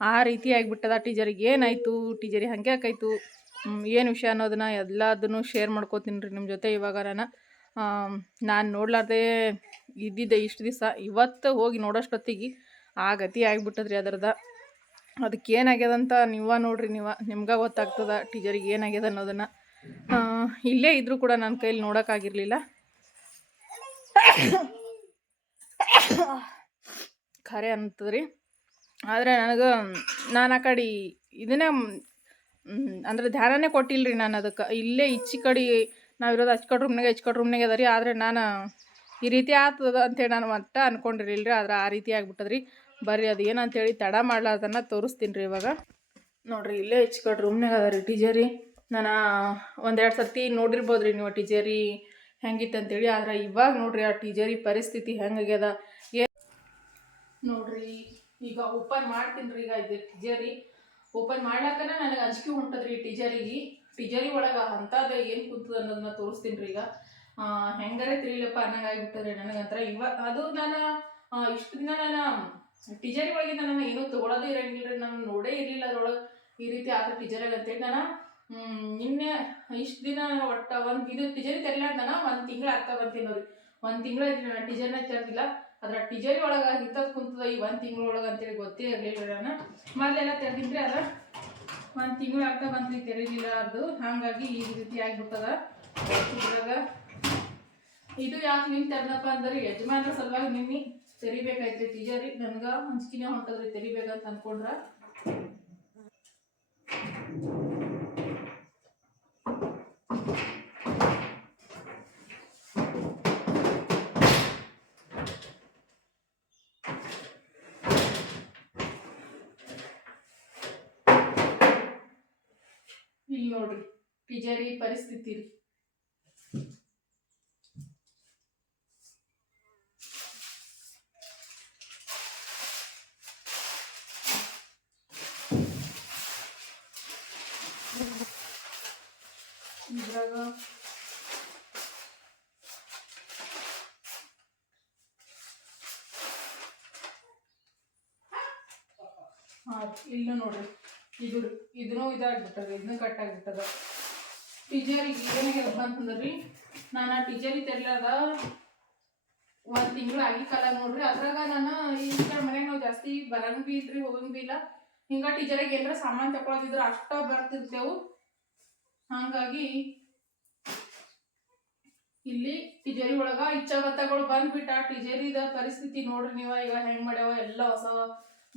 ಆ ರೀತಿ ಆಗಿಬಿಟ್ಟದ ಟೀಚರಿಗೆ. ಏನಾಯಿತು? ಟೀಚರಿಗೆ ಹಂಗೆ ಯಾಕಾಯ್ತು ಏನು ವಿಷಯ ಅನ್ನೋದನ್ನ ಎಲ್ಲದನ್ನು ಶೇರ್ ಮಾಡ್ಕೋತೀನಿ ರೀ ನಿಮ್ಮ ಜೊತೆ ಇವಾಗ ನಾನು. ನಾನು ನೋಡ್ಲಾರ್ದೆ ಇದ್ದಿದ್ದೆ ಇಷ್ಟು ದಿವಸ. ಇವತ್ತು ಹೋಗಿ ನೋಡೋಷ್ಟೊತ್ತಿಗೆ ಆ ಗತಿ ಆಗಿಬಿಟ್ಟದ್ರಿ ಅದರದ. ಅದಕ್ಕೆ ಏನಾಗ್ಯದಂತ ನೀವ ನೋಡ್ರಿ ನೀವ. ನಿಮ್ಗೆ ಗೊತ್ತಾಗ್ತದ ಟೀಚರಿಗೆ ಏನಾಗ್ಯದ ಅನ್ನೋದನ್ನು. ಇಲ್ಲೇ ಇದ್ರೂ ಕೂಡ ನನ್ನ ಕೈಲಿ ನೋಡೋಕ್ಕಾಗಿರಲಿಲ್ಲ ಖರೆ ಅಂತದ್ರಿ. ಆದರೆ ನನಗೆ, ನಾನು ಆ ಕಡೆ ಇದನ್ನೇ ಅಂದ್ರೆ ಧ್ಯಾನನೇ ಕೊಟ್ಟಿಲ್ಲ ರೀ ನಾನು ಅದಕ್ಕೆ. ಇಲ್ಲೇ ಇಚ್ಚಿ ಕಡೆ ನಾವಿರೋದು ಅಚ್ಕಟ್ಟು ರೂಮ್ನಾಗೆ ಹಚ್ಕಟ್ಟು ರೂಮ್ನಾಗೆ ಅದ ರೀ ಆದರೆ ನಾನು ಈ ರೀತಿ ಆಗ್ತದ ಅಂತೇಳಿ ನಾನು ಮತ್ತೆ ಅನ್ಕೊಂಡಿರಲಿಲ್ಲ ರೀ ಆದ್ರೆ ಆ ರೀತಿ ಆಗ್ಬಿಟ್ಟದ್ರಿ. ಬರ್ರಿ, ಅದು ಏನಂತೇಳಿ ತಡ ಮಾಡ್ಲಾರ್ದನ್ನ ತೋರಿಸ್ತೀನಿ ರೀ ಇವಾಗ. ನೋಡ್ರಿ, ಇಲ್ಲೇ ಹಚ್ಕಟ್ಟು ರೂಮ್ನಾಗ ಅದ ರೀ ಟೀಚರಿ ನಾನು ಒಂದೆರಡು ಸರ್ತಿ ನೋಡಿರ್ಬೋದು ರೀ ನೀವು ಟೀಚರಿ ಹೆಂಗಿತ್ತು ಅಂತೇಳಿ ಆದ್ರೆ ಇವಾಗ ನೋಡ್ರಿ ಆ ಟೀಚರಿ ಪರಿಸ್ಥಿತಿ ಹೆಂಗಾಗ್ಯದ ನೋಡ್ರಿ. ಈಗ ಓಪನ್ ಮಾಡ್ತೀನಿ ರೀ ಈಗ ಇದು ಟಿಜರಿ ಓಪನ್ ಮಾಡ್ಲಕ್ಕನ ನನಗೆ ಅಂಜಿಕೆ ಹೊಂಟದ್ರಿ ಟಿಜರಿಗೆ ಟಿಜರಿ ಒಳಗೆ ಅಂಥದ್ದು ಏನು ಕೂತದ ಅನ್ನೋದನ್ನ ತೋರಿಸ್ತೀನಿ ರೀ ಈಗ ಹೆಂಗಾರೆ ತಿಳಿಲಪ್ಪ ಅನ್ನಂಗೆ ನನಗಂತರ. ಇವ, ಅದು ನಾನು ಇಷ್ಟು ದಿನ ನಾನು ಟಿಜರಿ ಒಳಗಿಂದ ನಾನು ಏನೂ ತೊಗೊಳೋದೇ ಇರಂಗಿಲ್ಲ ರೀ ನಾನು ನೋಡೇ ಇರಲಿಲ್ಲ ಅದ್ರೊಳಗೆ ಈ ರೀತಿ ಆತ ಟೀಚರಾಗ ಅಂತೇಳಿ. ನಾನು ನಿನ್ನೆ ಇಷ್ಟು ದಿನ ಒಟ್ಟು ಒಂದು, ಇದು ಟಿಜರಿ ತೆರಲಾರ್ದ ನಾನು? ಒಂದು ತಿಂಗಳು ಆಗ್ತಾ ಬರ್ತೀನಿ ರೀ ಒಂದು ತಿಂಗಳು ನಾನು ಟೀಚರ್ನ ತೆರೆದಿಲ್ಲ. ಅದ್ರ ಟಿಜರಿ ಒಳಗೆ ಇಂಥದ್ದು ಕುಂತದ ಈ ಒಂದು ತಿಂಗಳೊಳಗೆ ಅಂತೇಳಿ ಗೊತ್ತೇ ಇರಲಿಲ್ಲ ನಾನು ಮೊದಲೆಲ್ಲ ತೆರೆದಿದ್ರೆ ಅದ. ಒಂದು ತಿಂಗಳು ಆಗ್ತಾ ಬಂದ್ರಿ ತೆರೀಲಿಲ್ಲ ಅದು ಹಾಗಾಗಿ ಈ ರೀತಿ ಆಗ್ಬಿಟ್ಟದ. ಇದ್ರಾಗ ಇದು ಯಾಕೆ ನಿನ್ ತೆರೆದಪ್ಪ ಅಂದ್ರೆ, ಯಜಮಾನ್ರ ಸಲುವಾಗಿ ನಿನ್ನೆ ತೆರಿಬೇಕಾಯ್ತ್ರಿ ಟಿಜರಿ ನನಗೆ ಹಂಚ್ಕಿನೇ ಹೊಂಟದ್ರಿ ತೆರಿಬೇಕಂತ ಅನ್ಕೊಂಡ್ರ. ಈಗ ನೋಡ್ರಿ ಪಿಜಾರಿ ಪರಿಸ್ಥಿತಿ ರೀ ಇದ್ರಾಗ ಹಾಂ ಇಲ್ಲ ನೋಡ್ರಿ ಇದು ಇದನ್ನು ಇದಾಗ್ಬಿಟ್ಟದ, ಇದನ್ನು ಕಟ್ ಕಟ್ಟಾಗ್ಬಿಟ್ಟದ ಟೀಚರಿಗೆ ಹೆಲ್ಪ್ ಅಂತಂದ್ರಿ ನಾನು ಆ ಟೀಚರಿಗೆ ತೆರಲಾದ ಒಂದು ತಿಂಗಳು ಆಗಿಕಲ್ಲ ನೋಡ್ರಿ. ಅದ್ರಾಗ ನಾನು ಈ ಕಡೆ ಮನೆಗೆ ನಾವು ಜಾಸ್ತಿ ಬರಂಗ್ ಬಿ ಇಲ್ರಿ, ಹೋಗಂಗ್ ಬಿ ಇಲ್ಲ. ಹಿಂಗ ಟೀಚರಿಗೆ ಏನಾರ ಸಾಮಾನು ತಗೊಳೋದಿದ್ರೆ ಅಷ್ಟ ಬರ್ತಿರ್ತೇವು. ಹಂಗಾಗಿ ಇಲ್ಲಿ ಟಿಜೇರಿ ಒಳಗ ಇಚ್ಛಾಗತಗಳು ಬಂದ್ಬಿಟ್ಟ. ಟಿಜೇರಿದ ಪರಿಸ್ಥಿತಿ ನೋಡ್ರಿ ನೀವ, ಈಗ ಹೆಂಗ್ ಮಾಡ್ಯಾವ, ಎಲ್ಲ ಹೊಸ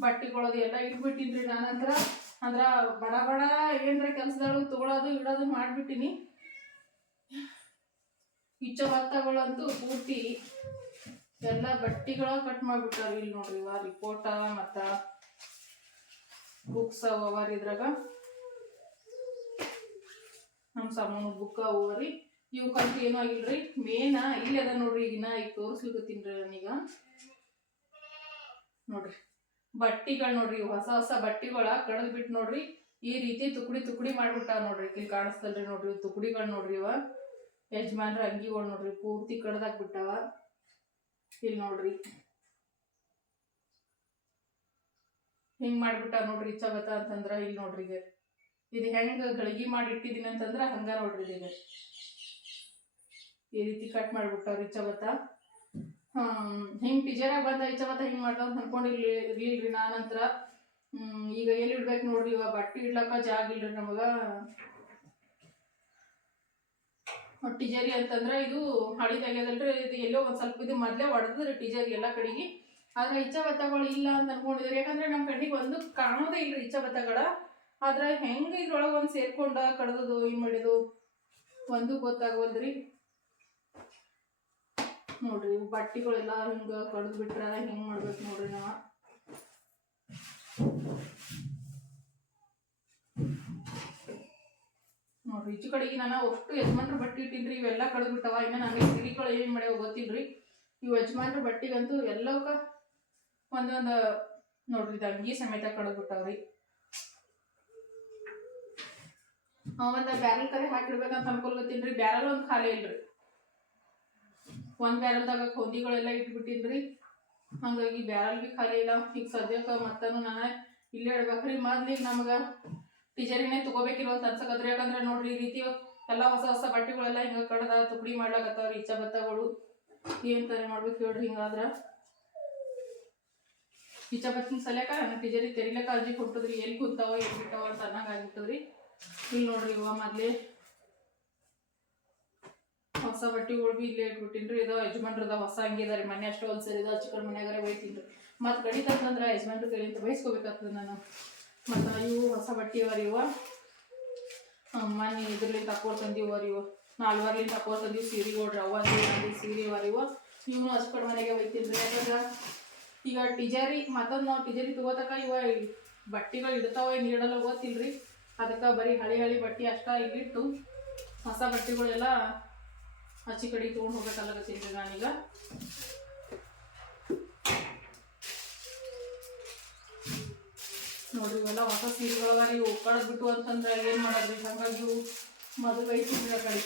ಬಟ್ಟಿಗಳದು ಎಲ್ಲ ಇಟ್ಬಿಟ್ಟಿನ್ರಿ ನಾನು ಅಂದ್ರ ಬಡ ಬಡ ಏನ್ರ ಕೆಲ್ಸದೊಳಗೆ ತಗೊಳೋದು ಇಡೋದು ಮಾಡಿಬಿಟ್ಟಿನಿ. ಇಚ್ಚ ಭತ್ತಗಳಂತೂ ಪೂರ್ತಿ ಎಲ್ಲ ಬಟ್ಟಿಗಳ ಕಟ್ ಮಾಡ್ಬಿಟ್ಟಾರ ಇಲ್ಲಿ ನೋಡ್ರಿ ಇವ ರಿಪೋರ್ಟ ಮತ್ತ ಬುಕ್ಸ್ ಅವ ಇದ್ರಾಗ. ನಮ್ಮ ಸಾಮಾನು ಬುಕ್ ಅವರಿ ಇವಕ್ಕಂತೂ ಏನೂ ಆಗಿಲ್ರಿ. ಮೇನ ಇಲ್ಲಿ ಅದ ನೋಡ್ರಿ ಈಗಿನ ಈಗ ರೀ ನಾನೀಗ. ನೋಡ್ರಿ. ಬಟ್ಟಿಗಳು ನೋಡ್ರಿ, ಹೊಸ ಹೊಸ ಬಟ್ಟಿಗಳ ಕಡದ್ ಬಿಟ್ಟು ನೋಡ್ರಿ, ಈ ರೀತಿ ತುಕಡಿ ತುಕಡಿ ಮಾಡ್ಬಿಟ್ಟಾವ ನೋಡ್ರಿ, ಇಲ್ಲಿ ಕಾಣಿಸ್ತಲ್ರಿ ನೋಡ್ರಿ ತುಕುಡಿಗಳು ನೋಡ್ರಿ ಇವ. ಯಜಮಾನ್ರ ಅಂಗಿಗಳು ನೋಡ್ರಿ, ಪೂರ್ತಿ ಕಡ್ದಾಕ್ಬಿಟ್ಟಾವ ಇಲ್ಲಿ ನೋಡ್ರಿ. ಹಿಂಗ್ ಮಾಡ್ಬಿಟ್ಟ ನೋಡ್ರಿ ಚಬತ ಅಂತಂದ್ರ ಇಲ್ಲಿ ನೋಡ್ರಿ ಈಗ. ಇದು ಹೆಂಗ ಗಳಿಗೆ ಮಾಡಿ ಇಟ್ಟಿದೀನಿ ಅಂತಂದ್ರ ಹಂಗ ನೋಡ್ರಿ ಈಗ. ಈ ರೀತಿ ಕಟ್ ಮಾಡ್ಬಿಟ್ಟವ್ರಿ ಚಬತ ಹಿಂಗ್ ಟಿಜರಾಗ ಬಂದ ಚಬತ ಹಿಂಗ್ ಮಾಡ್ದ ಅಂತ ಅನ್ಕೊಂಡಿರ್ಲಿ ಇರ್ಲಿಲ್ರಿ ನಾನಂತ್ರ ಈಗ ಎಲ್ಲಿ ಇಡ್ಬೇಕು ನೋಡ್ರಿ, ಇವಾಗ ಬಟ್ಟೆ ಇಡ್ಲಕ್ಕ ಜಾಗ ಇಲ್ರಿ ನಮಗ. ಟಿಜರಿ ಅಂತಂದ್ರ ಇದು ಹಳಿದಾಗ್ಯದಲ್ರಿ ಇದು ಎಲ್ಲೋ ಒಂದ್ ಸ್ವಲ್ಪ ಇದು ಮೊದ್ಲೇ ಹೊಡೆದ್ರಿ ಟಿಜರಿ ಎಲ್ಲಾ ಕಡೆಗೆ. ಆದ್ರೆ ಇಚ್ಛೆ ಬತ್ತಗಳು ಇಲ್ಲ ಅಂತ ಅನ್ಕೊಂಡಿದ್ರು, ಯಾಕಂದ್ರೆ ನಮ್ಮ ಕಣ್ಣಿಗೆ ಒಂದು ಕಾಣೋದೇ ಇಲ್ರಿ ಇಚ್ಛ ಬತ್ತಗಳ ಆದ್ರೆ ಹೆಂಗ ಇದ್ರೊಳಗೆ ಒಂದ್ ಸೇರ್ಕೊಂಡ ಕಡ್ದದು ಈ ಮಾಡಿದು, ಒಂದು ಗೊತ್ತಾಗವಲ್ರಿ ನೋಡ್ರಿ ಬಟ್ಟೆಗಳೆಲ್ಲ ಹಿಂಗ ಕಡ್ದು ಬಿಟ್ರ ಹಿಂಗ್ ಮಾಡ್ಬೇಕು ನೋಡ್ರಿ ನಾವ? ನೋಡ್ರಿ, ಈಚು ಕಡೆಗೆ ನಾನು ಅಷ್ಟು ಯಜಮಾನ್ರ ಬಟ್ಟೆ ಇಟ್ಟಿದ್ರಿ ಇವೆಲ್ಲ ಕಡ್ದು ಬಿಟ್ಟವ. ಇನ್ನ ನನಗೆ ಸಿರಿಗಳು ಏನ್ ಮಾಡ್ಯಾವ ಗೊತ್ತಿಲ್ರಿ. ಇವು ಯಜಮಾನ್ರ ಬಟ್ಟಿಗಂತೂ ಎಲ್ಲವಕ್ಕ ಒಂದೊಂದು ನೋಡ್ರಿ ಅಂಗಿ ಸಮೇತ ಕಡ್ದು ಬಿಟ್ಟವ್ರಿ. ಒಂದ ಬ್ಯಾರಲ್ ಕರೆ ಹಾಕಿಡ್ಬೇಕಂತ ಅನ್ಕೊಳ್ತೀನಿ ಬ್ಯಾರಲ್ ಒಂದು ಖಾಲಿ ಇಲ್ರಿ. ಒಂದ್ ಬ್ಯಾರಲ್ದಾಗ ಕೊಂದಿಗಳೆಲ್ಲ ಇಟ್ಬಿಟ್ಟಿನ್ರಿ ಹಂಗಾಗಿ ಬ್ಯಾರಲ್ ಬಿ ಖಾಲಿ ಇಲ್ಲ. ಈಗ ಸದ್ಯಕ್ಕೆ ಮತ್ತನು ನಾನು ಇಲ್ಲೇ ಇಡ್ಬೇಕ್ರಿ. ಮೊದ್ಲಿಗೆ ನಮ್ಗ ಟಿಜರಿನೇ ತಗೋಬೇಕಿರೋ ಅಂತ ಅನ್ಸಕತ್ರಿ. ಯಾಕಂದ್ರೆ ನೋಡ್ರಿ ಈ ರೀತಿ ಎಲ್ಲ ಹೊಸ ಹೊಸ ಬಟ್ಟೆಗಳೆಲ್ಲ ಹಿಂಗ ಕಡ್ದ ತುಕಡಿ ಮಾಡ್ಲಾಕತ್ತಾವ್ರಿ ಇಚ್ಛಾ ಬತ್ತಗಳು. ಏನ್ ತರ ಮಾಡ್ಬೇಕು ಹೇಳ್ರಿ ಹಿಂಗಾದ್ರ. ಇಚ್ಛಾ ಬತ್ತಿನ ಸಲ್ಯಾಕ ನನ್ನ ಟೀಚರಿಗೆ ತೆರಿಲಕ್ಕ ಅರ್ಜಿ ಕೊಟ್ಟದ್ರಿ. ಎಲ್ಲಿ ಕುಂತಾವ, ಎಲ್ಲಿ ಬಿಟ್ಟಾವ ಅಂತ ಅನ್ನಂಗ ಆಗಿಬಿಟ್ಟದ್ರಿ. ಇಲ್ಲಿ ನೋಡ್ರಿ ಇವ ಮೊದ್ಲೇ ಹೊಸ ಬಟ್ಟೆಗಳು ಬಿ ಇಲ್ಲೇ ಇಟ್ಬಿಟ್ಟಿನ್ರಿ, ಇದು ಯಜಮಾನ್ರದ ಹೊಸ ಅಂಗಿ ಅದಾರಿ ಮನೆ ಅಷ್ಟು ಒಂದ್ ಸರಿ ಇದು ಚಿಕ್ಕನ್ ಮನ್ಯಾಗಾರ ಮತ್ತು ಮತ್ ಅಂತಂದ್ರೆ ಯಜಮಾನ್ರ ಕೈಲಿಂದ ಬಯಸ್ಕೋಬೇಕಾಗ್ತದ ನಾನು. ಮತ್ತು ಇವು ಹೊಸ ಬಟ್ಟೆ ಅವರಿ ಇವ. ಮನೆ ಇದ್ರಲಿಂದ ತಕೋರ್ ತಂದಿವರಿ ಇವ ನಾಲ್ವರ್ಲಿಂದ ತಕೋರ್ ತಂದಿ ಸೀರೆ ನೋಡ್ರಿ ಅವ ಸೀರಿ ಅವರಿ ಇವ. ಇವನು ಹಚ್ಕೊಂಡು ಮನೆಗೆ ಒಯ್ತೀನಿ ಯಾಕಂದ್ರೆ ಈಗ ಟಿಜರಿ, ಮತ್ತೊಂದು ನಾವು ಟಿಜರಿ ತಗೋತಕ ಇವ ಬಟ್ಟೆಗಳು ಇಡ್ತಾವ ಏನ್ ಇಡಲ್ಲ ಗೊತ್ತಿಲ್ರಿ. ಅದಕ್ಕೆ ಬರೀ ಹಳಿ ಹಳಿ ಬಟ್ಟೆ ಅಷ್ಟ ಇಲ್ಲಿಟ್ಟು ಹೊಸ ಬಟ್ಟೆಗಳೆಲ್ಲ ಹಚ್ಚಿ ಕಡೆ ತೊಗೊಂಡು ಹೋಗ್ಬೇಕಲ್ಲಾಗತ್ತೀನಿ ನಾನೀಗ. ನೋಡ್ರಿ ಇವೆಲ್ಲ ಹೊಸ ಸೀರೆಗಳವ ಕಳೆದ್ ಬಿಟ್ಟು ಅಂತಂದ್ರೆ ಏನು ಮಾಡೋದ್ರಿ? ಹಂಗಾಗಿ ಮದುವೆ ಆ ಕಡೆ.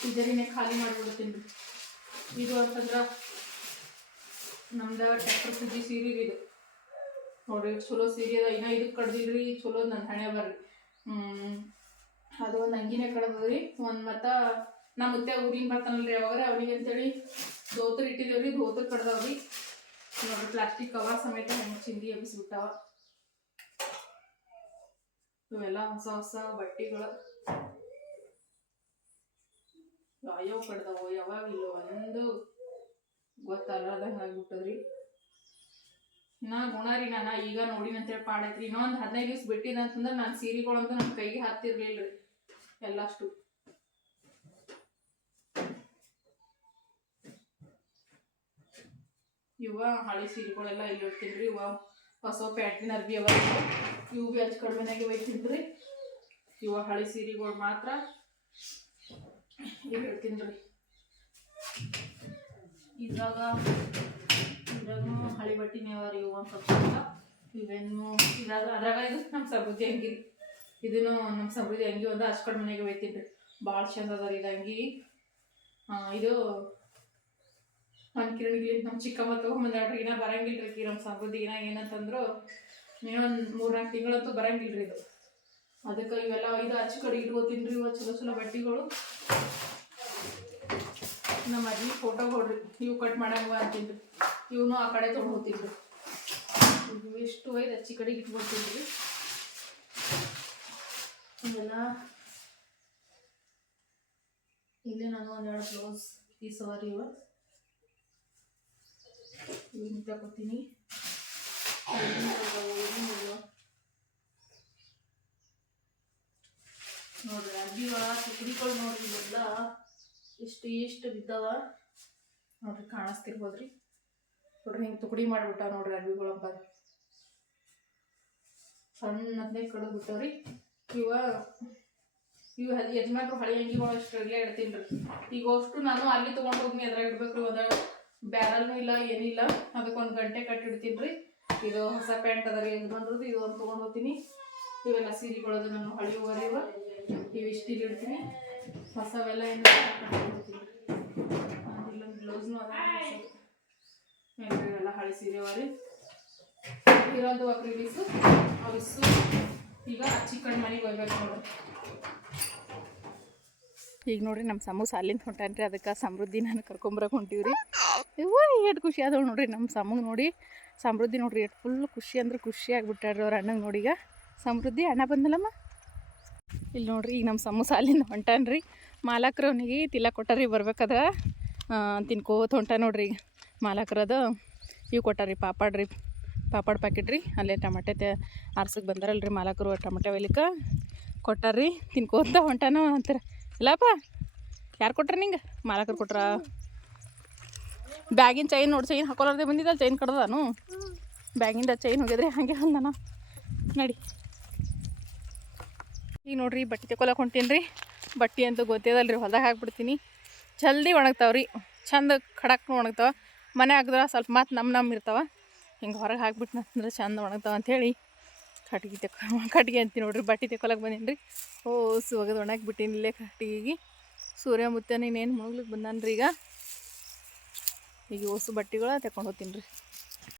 ತಿಜರಿನೇ ಖಾಲಿ ಮಾಡಿಬಿಡ್ತೀನಿ ರೀ ಇದು ಅಂತಂದ್ರೆ ನಮ್ದು ಟ್ಯಾಕ್ಟರ್ ಸುದ್ದಿ ಸೀರೆ ರೀ ಇದು. ನೋಡ್ರಿ ಚಲೋ ಸೀರೆ ಅದ. ಇನ್ನೂ ಇದಕ್ಕೆ ಕಡ್ದಿಲ್ರಿ, ಚಲೋ ನನ್ನ ಹಣೆ ಬರ್ರಿ. ಅದು ಒಂದು ಅಂಗಿನೇ ಕಡ್ದದ್ರಿ. ಒಂದು ಮತ್ತ ನಮ್ಮ ಮುತ್ತೆ ಊರಿನ ಬರ್ತಾನಲ್ರಿ ಯಾವಾಗ ಅವ್ರಿಗೆ ಅಂತೇಳಿ ಧೋತ್ರ ಇಟ್ಟಿದೇವ್ರಿ ಧೋತ್ರ ಕಡ್ದವ್ರಿ. ನೋಡ್ರಿ ಪ್ಲಾಸ್ಟಿಕ್ ಕವರ್ ಸಮೇತ ಹೆಂಗೆ ಚಿಂದಿ ಎಬ್ಬಿಸ್ಬಿಟ್ಟಾವ. ಇವೆಲ್ಲ ಹೊಸ ಹೊಸ ಬಟ್ಟೆಗಳು. ಯಾವ್ಯಾವ ಕಡ್ದಾವೋ, ಯಾವಾಗ ಇಲ್ಲೋ ಒಂದು ಗೊತ್ತಲ್ಲದಂಗ ಆಗ್ಬಿಟ್ಟದ್ರಿ. ನಾ ಗುಣ ರೀ ನಾನು, ಈಗ ನೋಡಿನ ಅಂತೇಳಿ ಪಾಡೈತ್ರಿ ಇನ್ನೊಂದು ಹದಿನೈದು ದಿವ್ಸ ಬಿಟ್ಟಿನ ಅಂತಂದ್ರೆ ನಾನು ಸೀರೆಗಳಂತೂ ನನ್ನ ಕೈಗೆ ಹಾಕ್ತಿರ್ಲಿಲ್ರಿ. ಎಲ್ಲಷ್ಟು. ಇವ ಹಳೆ ಸೀರೆಗಳೆಲ್ಲ ಇಲ್ಲಿ ಇಡ್ತೀನಿ ಇವ ಹೊಸ ಪ್ಯಾಂಟಿನ ಅರ್ಬಿ ಅವ ಇವು ಬಿ ಹಚ್ಚ ಕಡಿಮೆನಾಗೆ ಒಯ್ತೀನಿ ರೀ ಇವ ಹಳೆ ಸೀರೆಗಳು ಮಾತ್ರ ಇಲ್ಲಿ ಇಡ್ತೀನಿ ರೀ ಇದ್ರಾಗ ಇದ್ರಾಗೂ ಹಳೆ ಬಟ್ಟಿನೇ ಅವ ರೀ ಇವು ಒಂದು ಸ್ವಲ್ಪ ಇವೇನು ಇದ್ರಾಗ ಅದ್ರಾಗ ಇದು ನಮ್ಮ ಸಮೃದ್ಧಿ ಅಂಗಿ. ರೀ ಇದನ್ನು ನಮ್ಮ ಸಮೃದ್ಧಿ ಅಂಗಿ ಒಂದು ಹಚ್ಕಡ್ ಮನೆಗೆ ಒಯ್ತೀನಿ ರೀ ಭಾಳ ಚಂದ ಅದ ರೀ ಇದು ಅಂಗಿ. ಇದು ಒಂದು ಕಿರಣಿಗೆ ನಮ್ಮ ಚಿಕ್ಕಮ್ಮ ತೊಗೊಂಬಂದಾಡ್ರಿ ಬರಂಗಿಲ್ಲ ರೀ ನಮ್ಮ ಸಮೃದ್ಧಿ ಇನ್ನ ಏನಂತಂದ್ರು ಇನ್ನೊಂದು ಮೂರ್ನಾಲ್ಕು ತಿಂಗಳಂತೂ ಬರಂಗಿಲ್ಲ ರೀ ಇದು. ಅದಕ್ಕೆ ಇವೆಲ್ಲ ಇದು ಹಚ್ಚಿ ಕಡೆ ಇಟ್ಕೋತೀನಿ ರೀ ಇವ ಚಲೋ ಚಲೋ ಬಟ್ಟೆಗಳು. ನಮ್ಮ ಅಜ್ಜಿ ಫೋಟೋ ಕೊಡ್ರಿ, ಇವು ಕಟ್ ಮಾಡಂಗ ಅಂತಿದ್ರು. ಇವನು ಆ ಕಡೆ ತೊಗೊಂಡು ಹೋಗ್ತಿದ್ರು. ಎಷ್ಟು ಒಯ್ದು ಅಚ್ಚಿ ಕಡೆಗೆ ಇಟ್ಕೊಳ್ತಿದ್ರಿ ಇವೆಲ್ಲ ಇಲ್ಲಿ ನಾನು ಒಂದೆರಡು ಬ್ಲೌಸ್ ಈ ಸವಾರಿ ಇವ. ಇವನ್ನ ತಗೋತೀನಿ ನೋಡ್ರಿ ಅರ್ಬಿಗಳ ತುಕಡಿಗಳು ನೋಡ್ರಿ ಎಲ್ಲ ಎಷ್ಟು ಎಷ್ಟು ಬಿದ್ದಾವ. ನೋಡ್ರಿ, ಕಾಣಿಸ್ತಿರ್ಬೋದ್ರಿ. ನೋಡ್ರಿ, ಹಿಂಗೆ ತುಕಡಿ ಮಾಡಿಬಿಟ್ಟ ನೋಡ್ರಿ ಅರ್ಬಿಗಳು ಅಂತ. ಸಣ್ಣದನ್ನೇ ಕಡಿದು ಬಿಟ್ಟವ್ರಿ ಇವ ಇವು ಯಜಮಾನ್ರು ಹಳೆ ಅಂಗಿಗಳು ಅಷ್ಟು ಇಲ್ಲೇ ಇಡ್ತೀನಿ ರೀ. ಈಗ ಅಷ್ಟು ನಾನು ಅಲ್ಲಿ ತೊಗೊಂಡು ಹೋಗಿ ಅದ್ರಾಗ ಇಡ್ಬೇಕು ಒಂದು ಬ್ಯಾರಲ್ನು ಇಲ್ಲ, ಏನಿಲ್ಲ. ಅದಕ್ಕೆ ಒಂದು ಗಂಟೆ ಕಟ್ಟಿಡ್ತೀನಿ ರೀ ಇದು ಹೊಸ ಪ್ಯಾಂಟ್ ಅದ ರೀ ಬಂದ್ರದ್ದು ಇದು ಒಂದು ತೊಗೊಂಡು ಹೋಗ್ತೀನಿ. ಇವೆಲ್ಲ ಸೀರೆಗಳದು ನಾನು ಹಳಿ ಇವ ಇವು ಇಷ್ಟು ಇಲ್ಲಿ ಇಡ್ತೀನಿ. ಹೊಸವೆಲ್ಲ ಏನು ಕಟ್ಬಿಡ್ತೀನಿ ಇಲ್ಲೊಂದು ಬ್ಲೌಸ್ನು ಅದ ಇವೆಲ್ಲ ಹಳಿ ಸೀರೆ ರೀ ಇರೋದು ಒಬ್ರು ಬೀಸು ಅವಿಸು ಈಗ ಚಿಕನ್ ಮನೆಗೆ ಹೋಗ್ಬೇಕು ನೋಡ್ರಿ ಈಗ ನೋಡ್ರಿ ನಮ್ಮ ಸಮೂಸ ಅಲ್ಲಿಂದ ಹೊಂಟಾನ್ರಿ, ಅದಕ್ಕೆ ಸಮೃದ್ಧಿ ನಾನು ಕರ್ಕೊಂಬರಕ್ಕೆ ಹೊಂಟೀವ್ರಿ. ಇವ ಎಷ್ಟು ಖುಷಿ ಆದವು ನೋಡ್ರಿ ನಮ್ಮ ಸಮೂಹ ನೋಡಿ. ಸಮೃದ್ಧಿ ನೋಡ್ರಿ, ಎಷ್ಟು ಫುಲ್ ಖುಷಿ ಅಂದ್ರೆ ಖುಷಿ ಆಗಿಬಿಟ್ಟಾರ್ರಿ ಅವ್ರ ಅಣ್ಣಗೆ ನೋಡಿ ಈಗ. ಸಮೃದ್ಧಿ, ಅಣ್ಣ ಬಂದಲ್ಲಮ್ಮ ಇಲ್ಲಿ ನೋಡ್ರಿ, ಈಗ ನಮ್ಮ ಸಮ್ಮ ಸಾಲಿಂದ ರೀ ಮಾಲಕ್ರು ಅವನಿಗೆ ತಿಲ್ಲ ಕೊಟ್ಟಾರಿ ಬರ್ಬೇಕಾದ್ರೆ ತಿನ್ಕೋತ ಹೊಂಟ ನೋಡ್ರಿ ಈಗ. ಮಾಲಕ್ರದು, ಇವು ಕೊಟ್ಟಾರಿ ಪಾಪಾಡ್ ರೀ ಪಾಪಡ್ ಪ್ಯಾಕೆಟ್ ರೀ. ಅಲ್ಲೇ ಟಮಾಟೆ ತೆ ಆರ್ಸಕ್ಕೆ ಬಂದಾರಲ್ರಿ ಮಾಲಕರು ಟಮಾಟೆ ಒಯ್ಲಿಕ್ಕೆ. ಕೊಟ್ಟಾರ್ರಿ ತಿನ್ಕೋತ ಹೊಂಟಾನೋ ಅಂತಾರೆ. ಇಲ್ಲಪ್ಪ, ಯಾರು ಕೊಟ್ರ ನಿಂಗೆ? ಮಾಲಕರು ಕೊಟ್ರ? ಬ್ಯಾಗಿನ ಚೈನ್ ನೋಡಿ ಚೈನ್ ಹಾಕೊಲಾರ್ದೆ ಬಂದಿದ್ದಲ್ಲ ಚೈನ್ ಕಡ್ದಾನು ಬ್ಯಾಗಿಂದ ಚೈನ್ ಹೋಗಿದ್ರೆ ಹಾಗೆ ಅಂದಾನ. ನಡಿ. ಈಗ ನೋಡ್ರಿ ಬಟ್ಟೆ ತಗೊಳಕ್ಕೆ ಹೊಂಟೀನಿ ರೀ ಬಟ್ಟೆ ಅಂತ ರೀ ಹೊಲ್ದಾಗ ಹಾಕ್ಬಿಡ್ತೀನಿ. ಜಲ್ದಿ ಒಣಗ್ತಾವ್ರಿ. ಚಂದ ಖಡಕ್ ಒಣಗ್ತಾವ. ಮನೆ ಹಾಕಿದ್ರೆ ಸ್ವಲ್ಪ ಮಾತು ನಮ್ಮ ನಮ್ಮ ಇರ್ತಾವ. ಹಿಂಗೆ ಹೊರಗೆ ಹಾಕ್ಬಿಟ್ನಂದ್ರೆ ಚಂದ ಒಣಗ್ತಾವ ಅಂಥೇಳಿ ಕಟ್ಗೆ ತೆಕ್ಕ ಕಟ್ಗೆ ಅಂತೀನಿ ನೋಡ್ರಿ. ಬಟ್ಟೆ ತೆಕೊಳಕ್ಕೆ ಬಂದೀನಿ ರೀ ಓಸು ಒಗದು ಒಣಗಿ ಬಿಟ್ಟಿನಿ ಇಲ್ಲೇ ಕಟ್ಟಿಗೆ. ಸೂರ್ಯ ಮುತ್ತನ ಇನ್ನೇನು ಮುಳುಗ್ಲಿಕ್ಕೆ ಬಂದಾನ್ರಿ ಈಗ. ಈಗ ಹೊಸ ಬಟ್ಟೆಗಳ ತಗೊಂಡು ಹೋಗ್ತೀನಿ ರೀ.